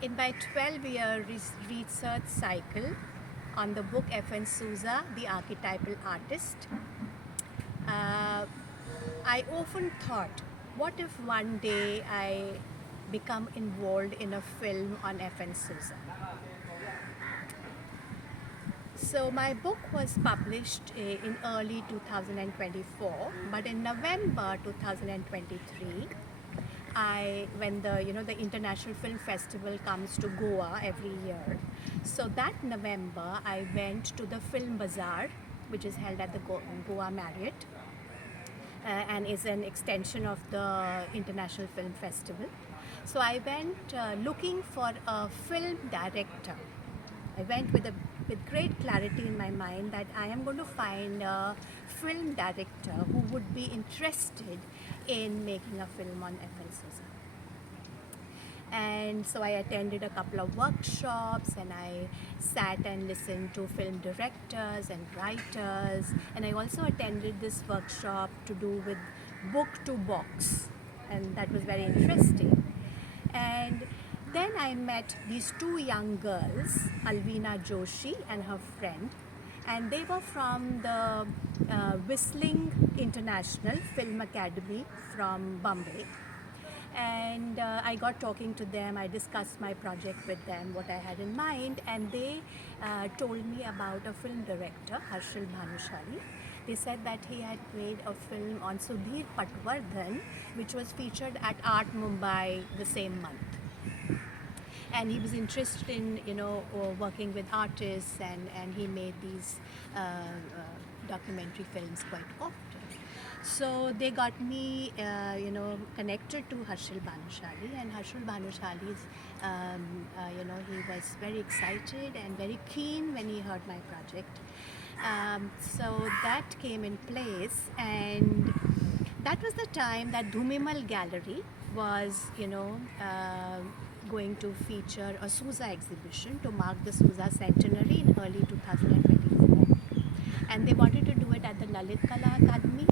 In my 12-year research cycle on the book F.N. Souza, The Archetypal Artist, uh, I often thought, what if one day I become involved in a film on F.N. Souza? So my book was published in early 2024, but in November 2023, when the International Film Festival comes to Goa every year, so that November I went to the Film Bazaar, which is held at the Goa Marriott, and is an extension of the International Film Festival. So I went looking for a film director. I went with great clarity in my mind that I am going to find a film director who would be interested in making a film on F.N. Souza. And so I attended a couple of workshops, and I sat and listened to film directors and writers, and I also attended this workshop to do with book to box, and that was very interesting. And then I met these two young girls, Alvina Joshi and her friend, and they were from the Whistling International Film Academy from Bombay. And I got talking to them. I discussed my project with them, what I had in mind, and they told me about a film director, Harshal Bhanushali. They said that he had made a film on Sudhir Patwardhan, which was featured at Art Mumbai the same month. And he was interested in working with artists, and he made these documentary films quite often. So they got me connected to Harshal Bhanushali, and Harshal Bhanushali's he was very excited and very keen when he heard my project. So that came in place, and that was the time that Dhumimal Gallery was going to feature a Souza exhibition to mark the Souza centenary in early 2024. And they wanted to do it at the Lalit Kala Academy,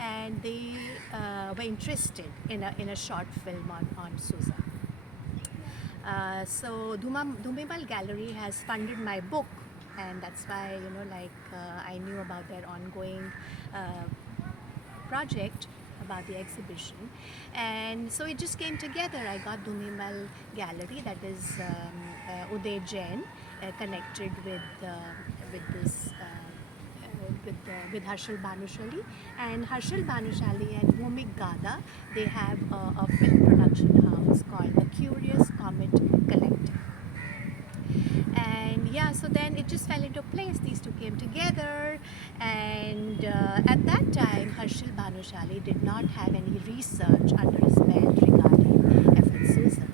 and they were interested in a short film on Souza. So Dhumimal Gallery has funded my book, and that's why I knew about their ongoing project about the exhibition. And so it just came together. I got Dhumimal Gallery, that is Uday Jain, connected with this with Harshal Bhanushali. And Harshal Bhanushali and Bhumik Gada, they have a film production house called the Curious Comet Collective. And yeah, so then it just fell into place. These two came together, and at that time, Harshal Bhanushali did not have any research under his belt regarding F.N. Souza.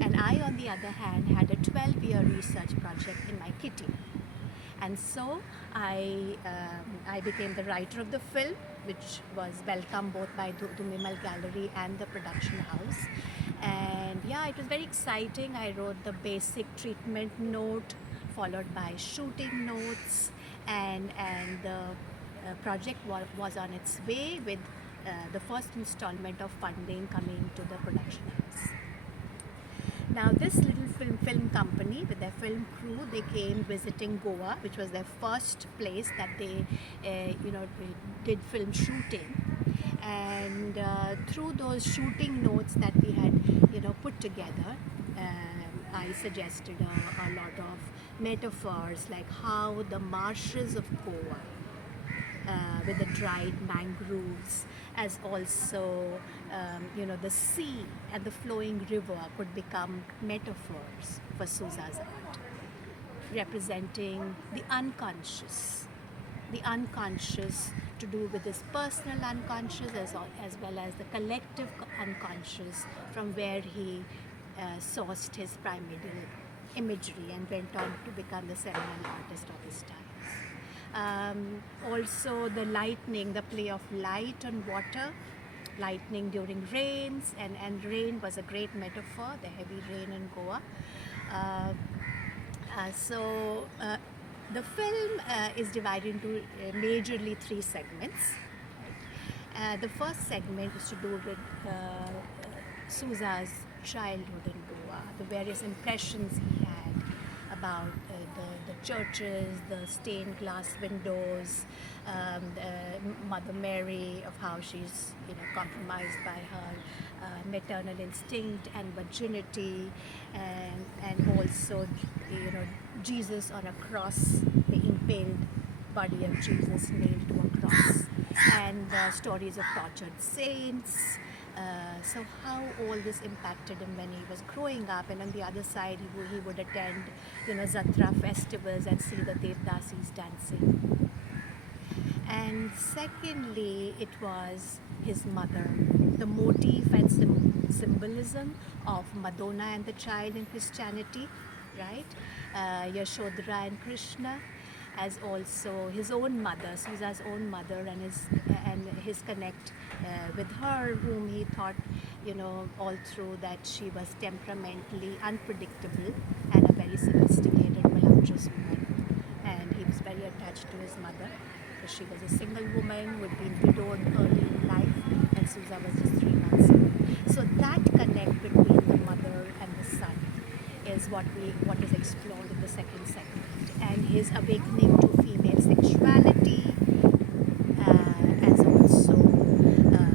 And I, on the other hand, had a 12-year research project in my kitty. And so I became the writer of the film, which was welcomed both by Dhumimal Gallery and the production house. And yeah, it was very exciting. I wrote the basic treatment note, followed by shooting notes, and the project was on its way, with the first installment of funding coming to the production house. Now this little film company with their film crew, they came visiting Goa, which was their first place that they did film shooting. And through those shooting notes that we had put together, I suggested a lot of metaphors, like how the marshes of Goa, with the dried mangroves, as also the sea and the flowing river could become metaphors for Souza's art, representing the unconscious to do with his personal unconscious, as well as the collective unconscious, from where he sourced his primordial imagery and went on to become the seminal artist of his time. Also the lightning, the play of light on water, lightning during rains, and rain was a great metaphor, the heavy rain in Goa. The film is divided into majorly 3 segments. The first segment is to do with Souza's childhood in Goa, the various impressions he had about the churches, the stained glass windows, Mother Mary, of how she's compromised by her maternal instinct and virginity, and also Jesus on a cross, the impaled body of Jesus nailed to a cross, and stories of tortured saints. So how all this impacted him when he was growing up, and on the other side he would attend Zatra festivals and see the Devdasis dancing. And secondly, it was his mother, the motif and symbolism of Madonna and the child in Christianity, right? Yashodhara and Krishna, as also his own mother, Souza's own mother, and his connect with her, whom he thought, all through that she was temperamentally unpredictable and a very sophisticated, voluptuous woman. And he was very attached to his mother, because she was a single woman who had been widowed early in life, and Souza was just 3 months old. So that connect between the mother and the son is what is explored in the second segment, and his awakening to female sexuality, as also the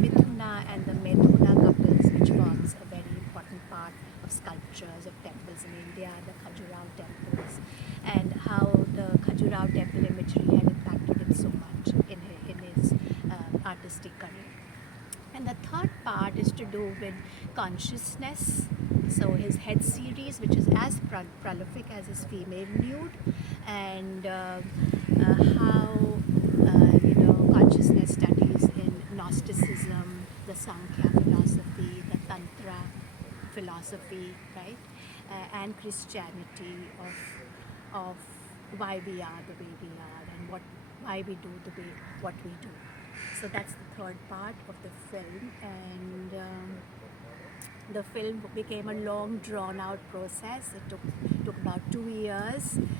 Mithuna and the Meduna couples, which forms a very important part of sculptures of temples in India, the Khajuraho temples, and how the Khajuraho temple imagery had impacted him so much in his artistic career. And the third part is to do with consciousness. So his head series, which is as prolific as his female nude, and how consciousness studies in Gnosticism, the Sankhya philosophy, the Tantra philosophy, right, and Christianity of why we are the way we are, and why we do what we do. So that's the third part of the film, and the film became a long, drawn-out process. It took about 2 years,